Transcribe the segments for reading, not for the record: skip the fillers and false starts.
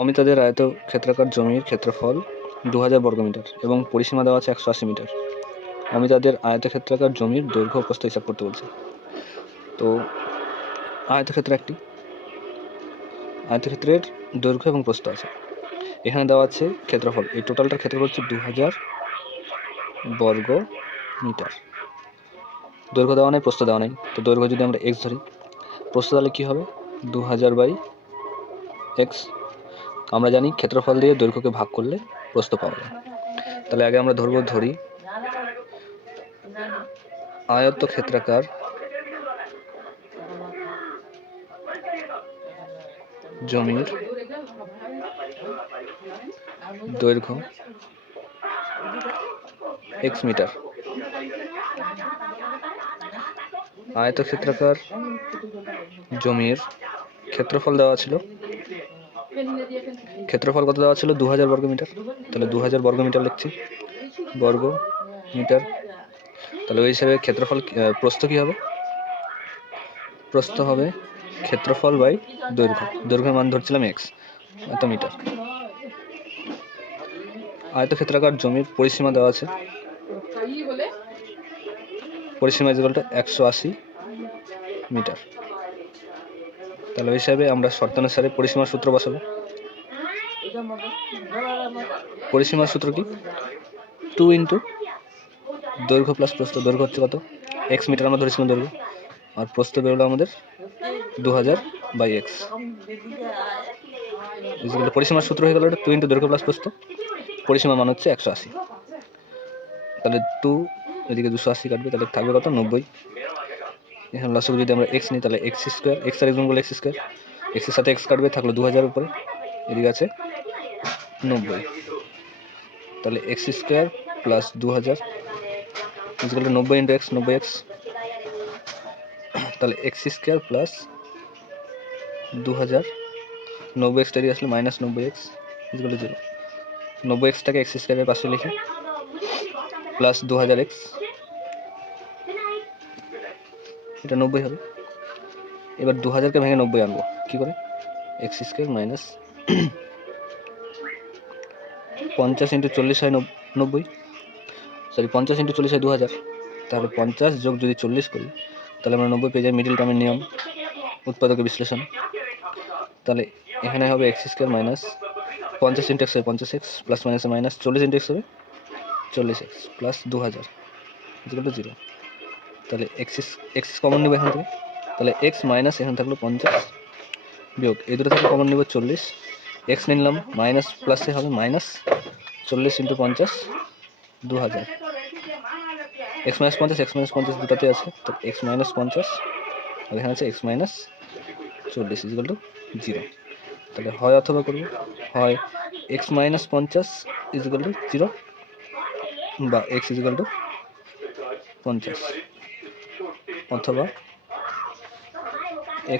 অমিতাদের আয়তক্ষেত্রাকার জমির ক্ষেত্রফল 2000 বর্গমিটার এবং পরিসীমা দেওয়া আছে 180 মিটার। অমিতাদের আয়তক্ষেত্রাকার জমির দৈর্ঘ্য ও প্রস্থ হিসাব করতে বলছে। তো আয়তক্ষেত্রের দৈর্ঘ্য এবং প্রস্থ আছে, এখানে দেওয়া আছে ক্ষেত্রফল। এই টোটালটার ক্ষেত্রফল হচ্ছে 2000 বর্গ মিটার। দৈর্ঘ্য দেওয়া নেই, প্রস্থ দেওয়া নেই। তো দৈর্ঘ্য যদি আমরা x ধরি, প্রস্থ তাহলে কী হবে 2000/x। আমরা জানি ক্ষেত্রফল দিয়ে দৈর্ঘ্যকে ভাগ করলে প্রস্থ পাওয়া যায়। তাহলে আগে আমরা ধরি আয়তক্ষেত্রাকার জমির দৈর্ঘ্য x মিটার। আয়তক্ষেত্রাকার জমির ক্ষেত্রফল দেওয়া ছিল, ক্ষেত্রফল কত দেওয়া ছিল 2000 বর্গমিটার। তাহলে 2000 বর্গমিটার লিখছি, বর্গ মিটার। তাহলে ওই হিসাবে ক্ষেত্রফল প্রস্থ কী হবে, প্রস্থ হবে ক্ষেত্রফল বাই দৈর্ঘ্য। দৈর্ঘ্যের মান ধরছিলাম x, এত মিটার। আয়তক্ষেত্রাকার জমির পরিসীমা দেওয়া আছে, পরিসীমা ইকুয়াল টু 180 মিটার। তাহলে ওই হিসাবে আমরা শর্তানুসারে পরিসীমার সূত্র বসাবো। পরিসীমার সূত্র কি, 2 ইন্টু দৈর্ঘ্য প্লাস প্রস্থ। দৈর্ঘ্য হচ্ছে কত, x মিটার আমরা ধরেছিলাম দৈর্ঘ্য, আর প্রস্থ বেরোলো আমাদের 2000/x। পরিসীমার সূত্র হয়ে গেল 2 ইন্টু দৈর্ঘ্য প্লাস প্রস্থ, পরিসীমার মান হচ্ছে 180। তাহলে 2 এদিকে 280 কাটবে, তাহলে থাকবে কত 90। এখানে লসক যদি আমরা x নিই তাহলে x স্কোয়ার, x আর গুণ করলে x স্কোয়ার, x এর সাথে x কাটবে, থাকলো 2000 উপরে, এদিকে আছে 90। তাহলে x square plus 2000 equal to 90 into x, 90x। তাহলে x স্কোয়ার প্লাস 2000, 90x এদিকে আসলে minus 90x equal to 0। 90xটাকে x স্কোয়ারের পাশে লিখি, প্লাস 2000x, এটা 90 হবে। এবার 2000কে ভেঙে 90 আনবো কী করে, x স্কোয়ার মাইনাস 50 ইন্টু 40 হয় 90, সরি 50 ইন্টু 40 হয় 2000। তাহলে 50 যোগ যদি 40 করি তাহলে আমরা 90 পেয়ে যাই, মিডিল টার্মের নিয়ম, উৎপাদকের বিশ্লেষণ। তাহলে এখানে হবে x square minus 50 into x হবে 50x, প্লাস মাইনাসে মাইনাস 40 ইন্টু x হবে 40x, প্লাস 2000 ইকুয়াল টু 0। তাহলে x কমন নেব এখান থেকে, তাহলে x মাইনাস এখানে থাকলো 50 বিয়োগ এই দুটো থেকে কমন নেব 40, x নিলাম মাইনাস প্লাসে হবে মাইনাস 40 ইন্টু 50 2000, x মাইনাস 50 দুটাতে আছে, তো x মাইনাস 50 আর এখানে আছে x মাইনাস 40 ইকুয়াল টু 0। তাহলে হয় অথবা করবো, হয় x মাইনাস 50 ইকুয়াল টু 0 বা x ইকুয়াল টু 50, অথবা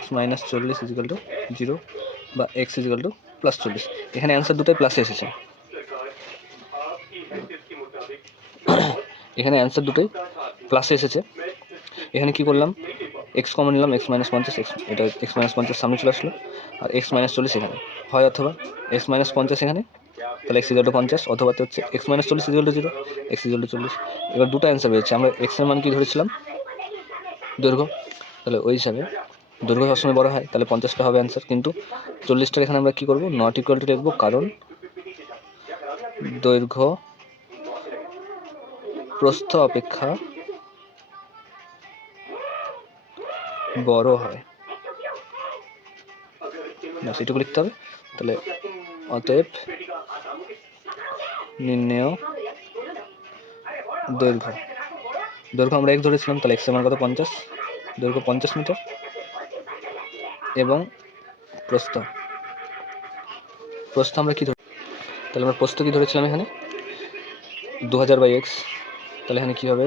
x মাইনাস 40 ইকুয়াল টু 0 বা x ইকুয়াল টু প্লাস 40। এখানে অ্যান্সার দুটোই প্লাসে এসেছে, এখানে অ্যান্সার দুটোই প্লাসে এসেছে। এখানে কি করলাম, x কমন নিলাম, x মাইনাস 50, এটা x মাইনাস 50 সামনে চলে আসলো, আর x মাইনাস 40 এখানে, হয় অথবা x মাইনাস 50 এখানে, তাহলে x ইকুয়াল টু 50, অথবা হচ্ছে x minus 40 equal to 0, x equal to 40। এবার দুটো অ্যান্সার পেয়েছে। আমরা x এর মান কি ধরেছিলাম, দৈর্ঘ্য, তাহলে ওই হিসাবে দৈর্ঘ্য সবসময় বড় হয়, তাহলে 50টা হবে অ্যান্সার। কিন্তু 40টার এখানে আমরা কি করব, নট ইকুয়াল টু লিখবো, কারণ দৈর্ঘ্য প্রস্থ অপেক্ষা বড় হয়, না সেটুকু লিখতে হবে। তাহলে অতএব নির্ণেয় দৈর্ঘ্য, দৈর্ঘ্য আমরা x ধরেছিলাম, তাহলে x এর মান কত 50, দৈর্ঘ্য 50 মিটার, এবং প্রস্থ আমরা কি ধরে, তাহলে আমরা প্রস্থ কি ধরেছিলাম এখানে 2000/x, তাহলে এখানে কি হবে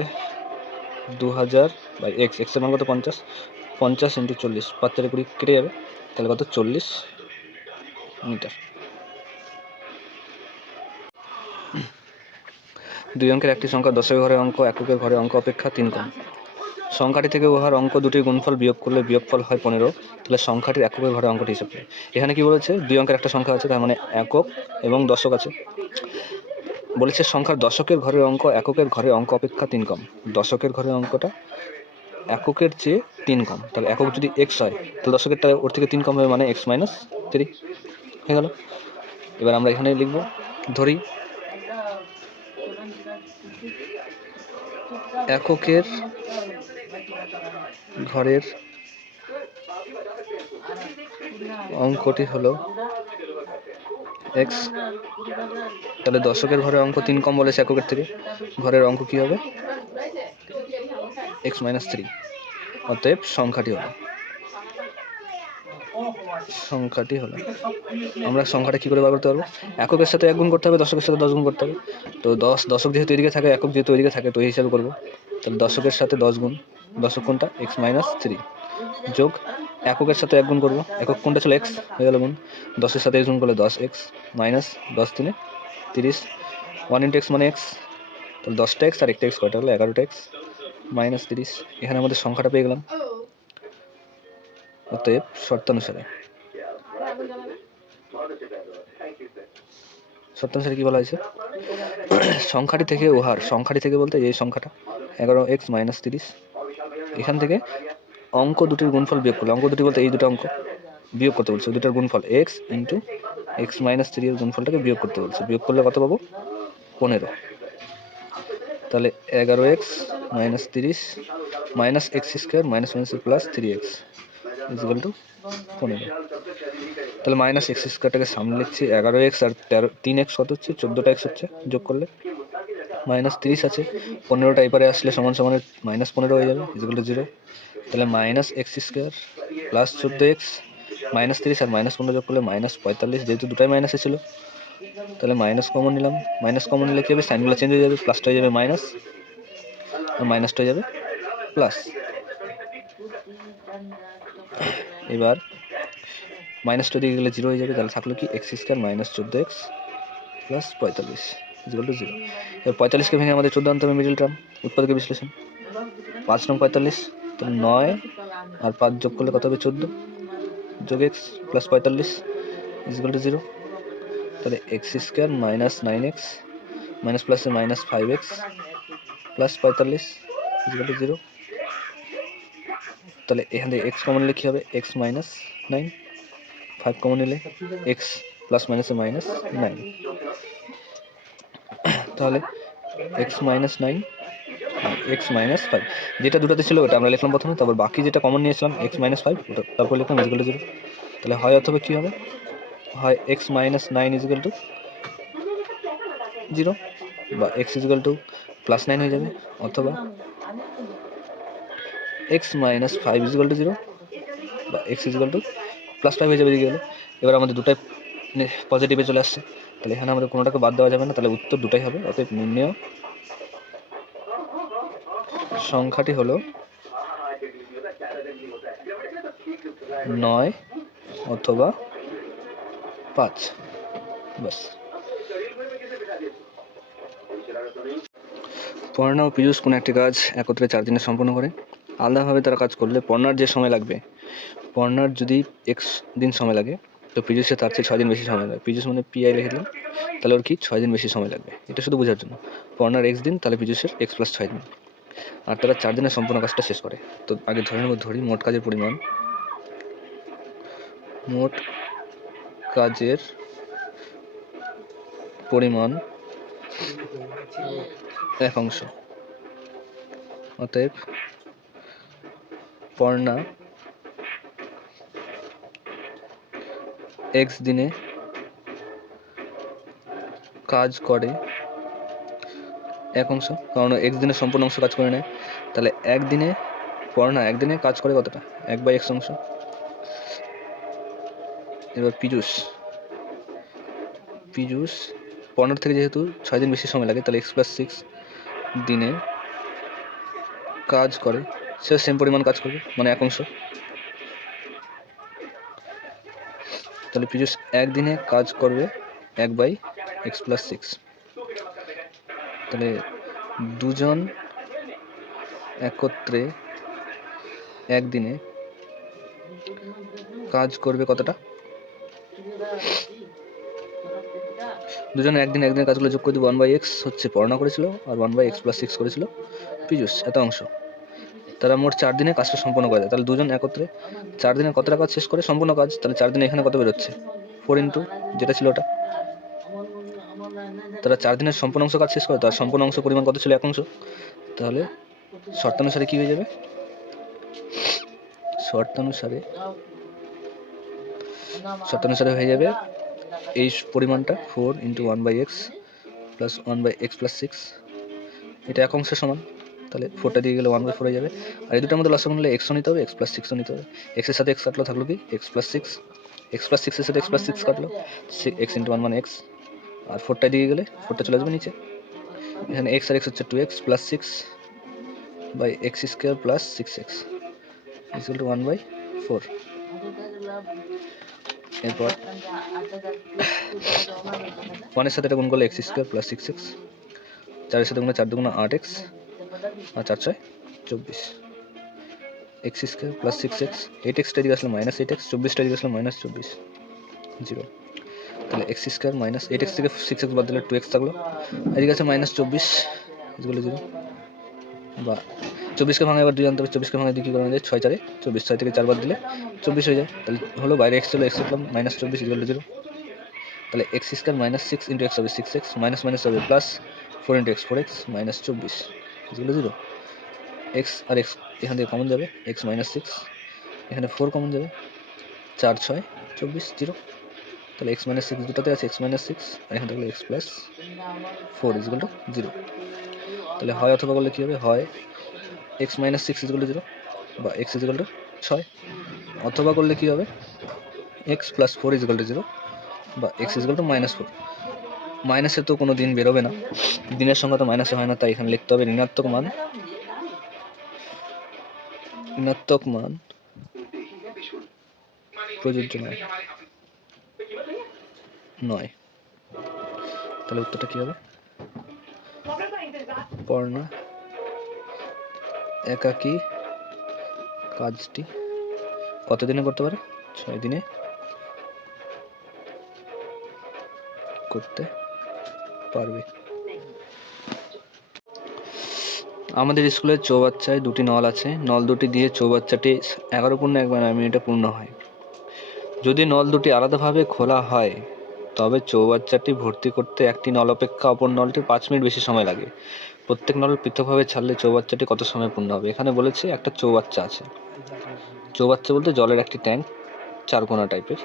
2000/x, x এর মান কত 50, 50 ইন্টু 40, 5 4 20 কেটে যাবে, তাহলে কত 40 মিটার। 2 অঙ্কের একটি সংখ্যা 10 ঘরের অঙ্ক এককের ঘরের অঙ্ক অপেক্ষা 3 কম। সংখ্যাটি থেকে উহার অঙ্ক দুটির গুণফল বিয়োগ করলে বিয়োগফল হয় 15। তাহলে সংখ্যাটির এককের ঘরে অঙ্কটি হিসাব করে। এখানে কি বলেছে, দুই অঙ্কের একটা সংখ্যা আছে, তার মানে একক এবং দশক আছে। বলেছে সংখ্যার দশকের ঘরের অঙ্ক এককের ঘরের অঙ্ক অপেক্ষা 3 কম। দশকের ঘরের অঙ্কটা এককের চেয়ে 3 কম। তাহলে একক যদি এক্স হয় তাহলে দশকেরটা ওর থেকে 3 কম হবে, মানে x - 3 হয়ে গেল। এবার আমরা এখানে লিখব, ধরি এককের ঘরের অঙ্কটি হলো x। তাহলে দশকের ঘরের অঙ্ক 3 কম বলেছে এককের থেকে, ঘরের অঙ্ক কি হবে x - 3। অতএব সংখ্যাটি হলো আমরা সংখ্যাটা কি করে বার করতে পারবো, এককের সাথে 1 গুণ করতে হবে, দশকের সাথে 10 গুণ করতে হবে। তো দশক যেহেতু এদিকে থাকে, একক যেহেতু ওইদিকে থাকে, তো এই হিসাবে করবো। তাহলে দশকের সাথে 10 গুণ, দশক কোনটা x - 3 যোগ এককের সাথে 1 গুণ করবো, একক কোনটা ছিল x, হয়ে গেল গুণ। 10-এর সাথে x গুণ করলে 10x মাইনাস 10 3 30, 1 × x মানে x। তাহলে 10টা x আর একটা x কয়টা হলো, 11টা x মাইনাস 30। এখানে আমাদের সংখ্যাটা পেয়ে গেলাম। অতএব শর্তানুসারে কি বলা হয়েছে, সংখ্যাটি থেকে উহার, সংখ্যাটি থেকে বলতে এই সংখ্যাটা 11x - 30, এখান থেকে অঙ্ক দুটির গুণফল বিয়োগ করলে, অঙ্ক দুটি বলতে এই দুটো অঙ্ক বিয়োগ করতে বলছে, দুটার গুণফল x × x - 3 এর গুণফলটাকে বিয়োগ করতে বলছে। বিয়োগ করলে কত পাবো, 15। তাহলে 11x - 30 minus x² minus plus 3x equal to 15। তাহলে মাইনাস x²টাকে সামনে লিখছি, 11x আর 3x কত হচ্ছে, 14টা x হচ্ছে, যোগ করলে মাইনাস 30 আছে, 15টা এপারে আসলে সমান সমানের -15 হয়ে যাবে ইকুয়াল টু 0। তাহলে minus x² plus 14x minus 30 আর -15 যোগ করলে -45, যেহেতু দুটাই মাইনাসে ছিল তাহলে মাইনাস কমন নিলাম। মাইনাস কমন নিলে কি হবে, সাইনগুলো চেঞ্জ হয়ে যাবে, প্লাসটা হয়ে যাবে মাইনাস আর মাইনাসটা হয়ে যাবে প্লাস। এবার মাইনাসটা দিকে গেলে 0 হয়ে যাবে, তাহলে থাকলো কি x² minus 14x plus 45 equal to 0। এবার 45কে ভেঙে আমাদের 14 আনতে হবে মিডিল টার্ম, উৎপাদকের বিশ্লেষণ। 5 নং 45, তাহলে 9 আর 5 যোগ করলে কত হবে, 14 যোগ x প্লাস 45 ইকুয়াল টু 0। তাহলে x² মাইনাস 9x মাইনাস প্লাসে minus 5x plus 45 equal to 0। তাহলে এখান থেকে x কমন নিলে কী হবে, x মাইনাস 9, 5 কমন নিলে x প্লাস মাইনাসে মাইনাস 9। তাহলে x মাইনাস 9 x মাইনাস 5, যেটা দুটাতে ছিল ওটা আমরা লিখলাম প্রথমে, তারপর বাকি যেটা কমন নিয়েছিলাম x মাইনাস 5 ওটা তারপর লিখলাম ইকুয়াল টু 0। তাহলে হয় অথবা কী হবে, হয় x মাইনাস 9 ইকুয়াল টু 0 বা x ইকুয়াল টু প্লাস 9 হয়ে যাবে, অথবা x মাইনাস 5 ইকুয়াল টু 0 বা x ইকুয়াল টু প্লাস 5 হয়ে যাবে এদিকে গেলে। এবার আমাদের দুটাই পজিটিভে চলে আসছে, তাহলে এখানে আমাদের কোনোটাকে বাদ দেওয়া যাবে না, তাহলে উত্তর দুটাই হবে। অতএব নির্ণেয় সংখ্যাটি হলো 9 অথবা 5। বাস। পর্ণা ও পীযূষ কোনো একটি কাজ একত্রে 4 দিনে সম্পন্ন করে। আলাদাভাবে তারা কাজ করলে পর্ণার যে সময় লাগবে, পর্ণার যদি x দিন সময় লাগে তো পীযূষের তার চেয়ে 6 দিন বেশি সময় লাগবে। পীযূষ মানে PI লিখে দিলাম, তাহলে ওর কি 6 দিন বেশি সময় লাগবে, এটা শুধু বোঝার জন্য। পর্ণার x দিন, তাহলে পীযূষের x + 6 দিন, আর তারা 4 দিনে সম্পূর্ণ কাজটা শেষ করে। তো আগে ধরি মোট কাজের পরিমাণ, মোট কাজের পরিমাণ 1 অংশ। অতএব পর্ণা x দিনে কাজ করে 1 অংশ, কারণ x দিনে সম্পূর্ণ অংশ কাজ করে নেয়। তাহলে পর্ণা একদিনে কাজ করে কতটা, 1/x অংশ। এবার পীযূষ পর্ণার থেকে যেহেতু 6 দিন বেশি সময় লাগে, তাহলে x + 6 দিনে কাজ করে, সে সেম পরিমাণ কাজ করবে, মানে 1 অংশ। তাহলে পীযূষ একদিনে কাজ করবে 1/x + 6। তাহলে দুজন একত্রে একদিনে কাজ করবে কতটা? দুজনে একদিনে কাজগুলো যোগ করে দিব। 1/x হচ্ছে পড়ানো করেছিল, আর 1/x + 6 করেছিল পীযূষ, এত অংশ। তারা মোট 4 দিনে কাজটা সম্পন্ন করে দেয়। তাহলে দুজন একত্রে 4 দিনে কতটা কাজ শেষ করে সম্পূর্ণ কাজ? তাহলে 4 দিনে এখানে কত বেরোচ্ছে? 4 ইন্টু যেটা ছিল ওটা। তারা 4 দিনের সম্পূর্ণ অংশ কাজ শেষ করে, তার সম্পূর্ণ অংশ পরিমাণ কত ছিল? 1 অংশ। তাহলে শর্তানুসারে কি হয়ে যাবে? শর্তানুসারে হয়ে যাবে এই পরিমাণটা 4 ইন্টু 1/x প্লাস 1/x + 6, এটা 1 অংশের সমান। তাহলে 4টা দিয়ে গেলে 1/4 হয়ে যাবে। আর এই দুটোর মধ্যে লসাগু নিলে x ও নিতে হবে, x + 6 ও নিতে হবে। x এর সাথে x কাটলো, থাকলো কি? x + 6। x + 6 এর সাথে x + 6 কাটলো, x × 1 মানে x। আর 4টা দিয়ে গেলে 4টা চলে আসবে নিচে। এখানে x আর x হচ্ছে 2x + 6/x² + 6x = 1/4। এরপর 1 এর সাথে এটা গুণ করলে x² + 6x, 4 এর সাথে গুণ 4 × 2 = 8x, আর 4 × 6 = 24। x² + 6x, 8x টা এদিকে আসলে -8x, 24টা এদিকে আসলে -24, 0। তাহলে x² - 8x থেকে 6x বাদ দিলে 2x থাকলো, এদিকে আছে -24 = 0। বা 24কে ভাঙা এবার 2 আনতে হবে, 24কে ভাঙা দিয়ে কি করা যায়? 6 × 4 = 24, 6 থেকে 4 বাদ দিলে 24 হয়ে যায়। তাহলে হলো বাইরে x ছিল, x লিখলাম, -24 = 0। তাহলে x² - 6 × x হবে 6x, মাইনাস মাইনাস হবে প্লাস, 4 × x 4x -24 = 0। x আর x এখান থেকে কমন যাবে, x - 6, এখানে 4 কমন যাবে, 4 × 6 = 24, 0। তাহলে x - 6 দুটাতে আছে, x - 6, আর এখানে থাকলো x + 4 = 0। তাহলে হয় অথবা করলে কি হবে? হয় x - 6 = 0 বা x = 6, অথবা করলে কি হবে? x + 4 = 0 বা x = -4। মাইনাসে তো কোনো দিন বেরোবে না, দিনের সংখ্যা তো মাইনাসে হয় না, তাই এখানে লিখতে হবে ঋণাত্মক মান প্রযোজ্য নয়। তাহলে উত্তরটা কি হবে? পড়না একাকী কাজটি কত দিনে করতে পারে? 6 দিনে করতে পারবে। আমাদের স্কুলের চৌবাচ্চায় 2টি নল আছে। নল দুটি দিয়ে চৌবাচ্চাটি 11 মিনিটে পূর্ণ হয়। যদি নল দুটি আলাদাভাবে খোলা হয় তবে চৌবাচ্চাটি ভর্তি করতে একটি নল অপেক্ষা অপর নলটির 5 মিনিট বেশি সময় লাগে। প্রত্যেক নল পৃথকভাবে ছাড়লে চৌবাচ্চাটি কত সময় পূর্ণ হবে? এখানে বলেছে একটা চৌবাচ্চা আছে। চৌবাচ্চা বলতে জলের একটি ট্যাঙ্ক, 4 কোনা টাইপের।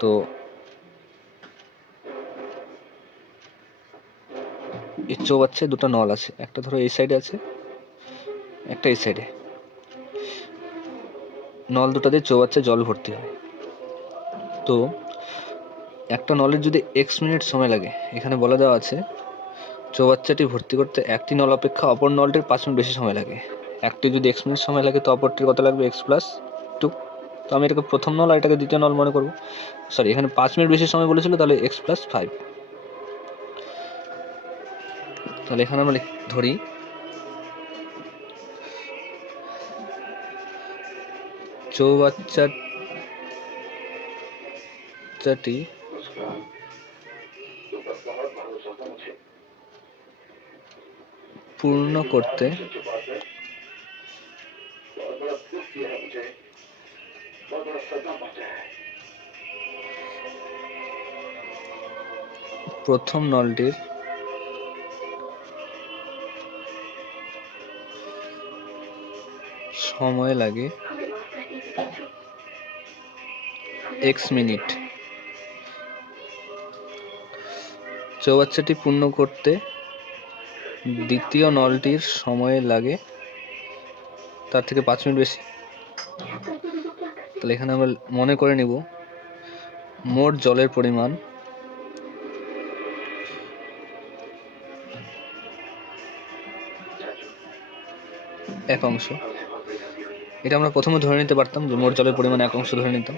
তো এই চৌবাচ্চায় 2টা নল আছে, একটা ধরো এই সাইডে আছে, একটা এই সাইডে। নল দুটাতে চৌবাচ্চায় জল ভর্তি হয়। তো একটা নলের যদি x মিনিট সময় লাগে, এখানে বলে দেওয়া আছে চৌবাচ্চাটি ভর্তি করতে একটি নল অপেক্ষা অপর নলটির 5 মিনিট বেশি সময় লাগে। একটি যদি x মিনিট সময় লাগে তো অপরটির কত লাগবে? x + 2। তো আমি এটাকে প্রথম নল আর এটাকে দ্বিতীয় নল মনে করব। সরি, এখানে 5 মিনিট বেশি সময় বলেছিল, তাহলে x + 5। তাহলে এখানে আমরা ধরি চৌবাচ্চাটি পূর্ণ করতে প্রথম নলটির সময় লাগে x মিনিট। চৌবাচ্চাটি পূর্ণ করতে দ্বিতীয় নলটির সময় লাগে তার থেকে 5 মিনিট বেশি। তাহলে এখানে আমরা মনে করে নিব মোট জলের পরিমাণ এক অংশ। এটা আমরা প্রথমে ধরে নিতে পারতাম যে মোট জলের পরিমাণ 1 অংশ ধরে নিতাম।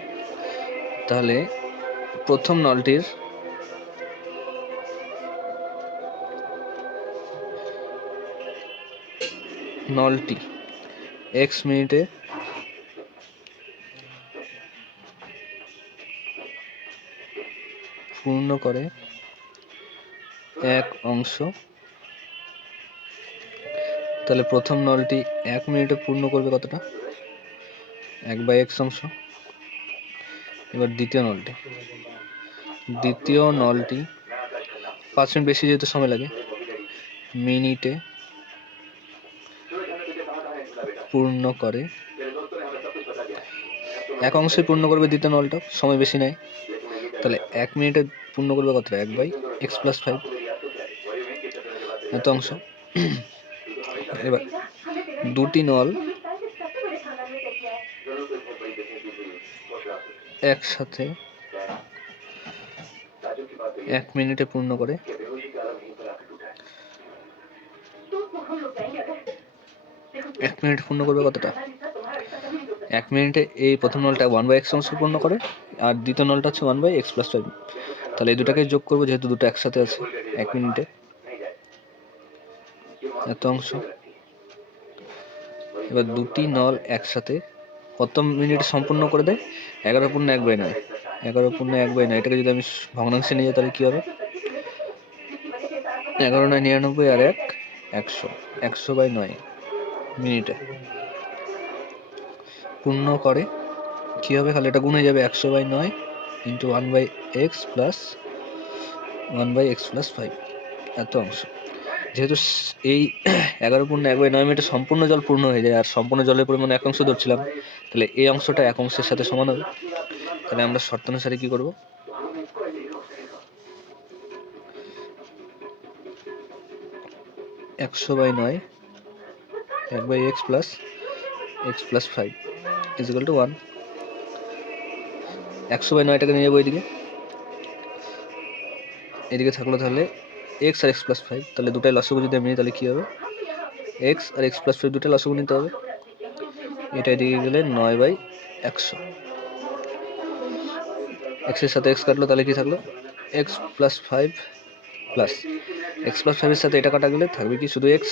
তাহলে প্রথম নলটি x মিনিটে পূর্ণ করে এক অংশ, তাহলে প্রথম নলটি 1 মিনিটে পূর্ণ করবে কতটা? 1/x অংশ। এবার দ্বিতীয় নলটি 5 মিনিট বেশি যেহেতু সময় লাগে, মিনিটে পূর্ণ করে এক অংশে পূর্ণ করবে দ্বিতীয় নলটা, সময় বেশি নেয়, তাহলে 1 মিনিটে পূর্ণ করবে কতটা? 1/x + 5 এত অংশ। এবার দুটি নল একসাথে 1 মিনিটে পূর্ণ করে 1 মিনিটে পূর্ণ করবে কতটা? 1 মিনিটে এই প্রথম নলটা 1/x অংশ পূর্ণ করে, আর দ্বিতীয় নলটা হচ্ছে 1/x + 5। তাহলে এই দুটাকে যোগ করবো, যেহেতু দুটো একসাথে আছে 1 মিনিটে, এত অংশ। এবার দুটি নল একসাথে কত মিনিট সম্পূর্ণ করে দেয়? 11/1/9। 11/1/9। এটাকে যদি আমি ভগ্নাংশে নিয়ে যাই তাহলে কি হবে? 11×9 = 99 আর 1 100। 100/9 মিনিটে পূর্ণ করে কি হবে? খালি এটা গুণ হয়ে যাবে, 100/9 × 1/x + 1/x + 5 এত অংশ। যেহেতু এই 11/1/9 মিনিটে সম্পূর্ণ জল পূর্ণ হয়ে যায়, আর সম্পূর্ণ জলের পরিমাণ 1 অংশ ধরছিলাম, তাহলে এই অংশটা 1 অংশের সাথে সমান হবে। তাহলে আমরা শর্তানুসারে কি করব? 100/9 1/x + x + 5 = 1। 100/9টাকে নিয়ে যাবো এদিকে থাকলো তাহলে x আর x + 5, তাহলে দুটাই লসাগু যদি আমি নিই তাহলে কি হবে? x আর x + 5 দুটাই লসাগু নিতে হবে। এটা এদিকে গেলে 9/100। x এর সাথে x কাটলো, তাহলে কি থাকলো? x + 5 প্লাস x + 5 এর সাথে এটা কাটা গেলে থাকবে কি? শুধু x।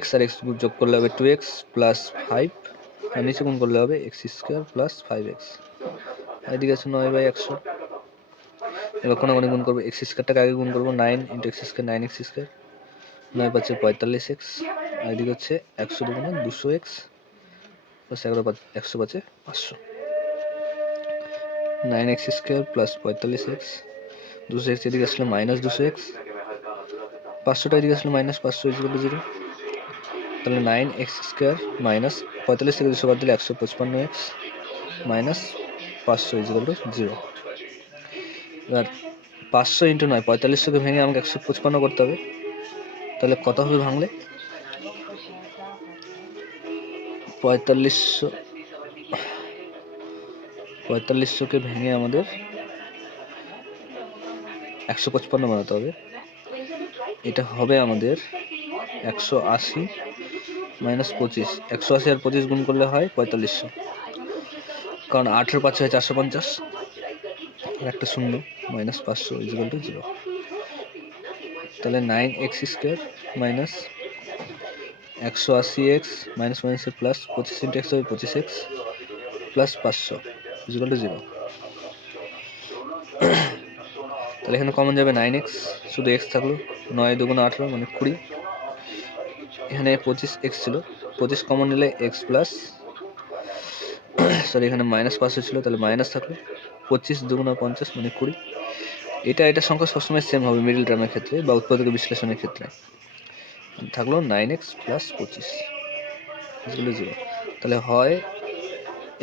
x আর x যোগ করলে হবে 2x + 5, আর নিচে গুণ করলে হবে x² + 5x। এদিকে আছে 9/100। এবার কোনাকুনি গুণ করবো, x²টাকে আগে গুণ করবো, 9 × x², 9x², 9 × 5 = 45x, আর এদিকে হচ্ছে 100 × 200x + 11 = 100 = 500। 9x² + 45x, 200x এদিকে আসলে -200x, 500টা এদিকে আসলে -500 = 0। তাহলে 9x² - 45 থেকে 200 বাদ দিলে 155x - 500 = 0। এবার 500 × 9, 4500কে ভেঙে আমাকে 155 করতে হবে। তাহলে কত হবে ভাঙলে? 4500কে ভেঙে আমাদের 155 বানাতে হবে। এটা হবে আমাদের 180 - 25। 180 আর 25 গুণ করলে হয় 4500, কারণ 18 × 5 হয় 450, আর একটা শূন্য, -500 = 0। তাহলে 9x² - 180x -এর প্লাস 25 × x হবে 25x + 500 = 0। তাহলে এখানে কমন যাবে 9x, শুধু x থাকলো, 9 × 2 = 18 মানে 20। এখানে 25x ছিল, 25 কমন নিলে x প্লাস এখানে -500 ছিল, তাহলে মাইনাস থাকলো, 25 × 2 = 50 মানে 20। এটা সংখ্যা সবসময় সেম হবে মিডল টার্মের ক্ষেত্রে বা উৎপাদক বিশ্লেষণের ক্ষেত্রে। থাকলো 9x + 25 = 0। তাহলে হয়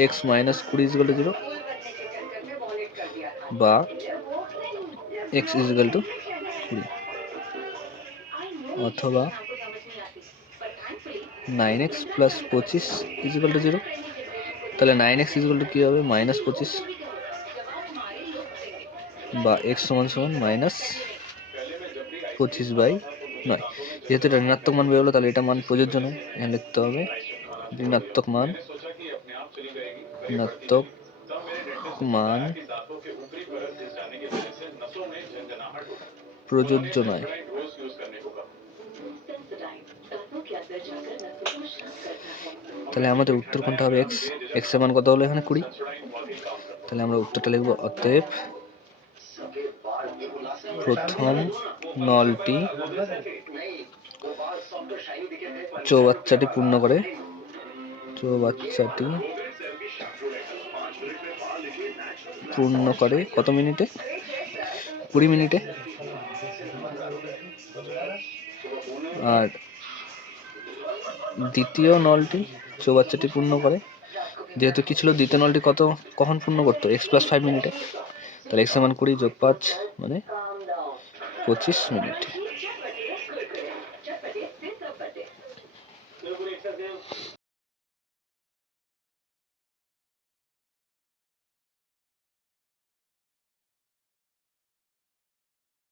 x - 20 = 0 বা x = 20, অথবা 9x + 25 = 0। তাহলে 9x = কি হবে? -25, বা x = -25/9। যেহেতু এটা ঋণাত্মক মান বেরোলো, তাহলে এটা মান প্রযোজ্য নয়। এখানে লিখতে হবে ঋণাত্মক মান প্রযোজ্য নয়। তাহলে আমাদের উত্তর কোনটা হবে? এক্স। এক্সের মান কত হলো এখানে? 20। তাহলে আমরা উত্তরটা লিখব, অতএব প্রথম নলটি চৌবাচ্চাটি পূর্ণ করে কত মিনিটে? 20 মিনিটে। আর দ্বিতীয় নলটি চৌবাচ্চাটি পূর্ণ করে, যেহেতু কি ছিল, দ্বিতীয় নলটি কখন পূর্ণ করতো? x+5 মিনিটে। তাহলে x এর মান 20 + 5 মানে 25 মিনিট।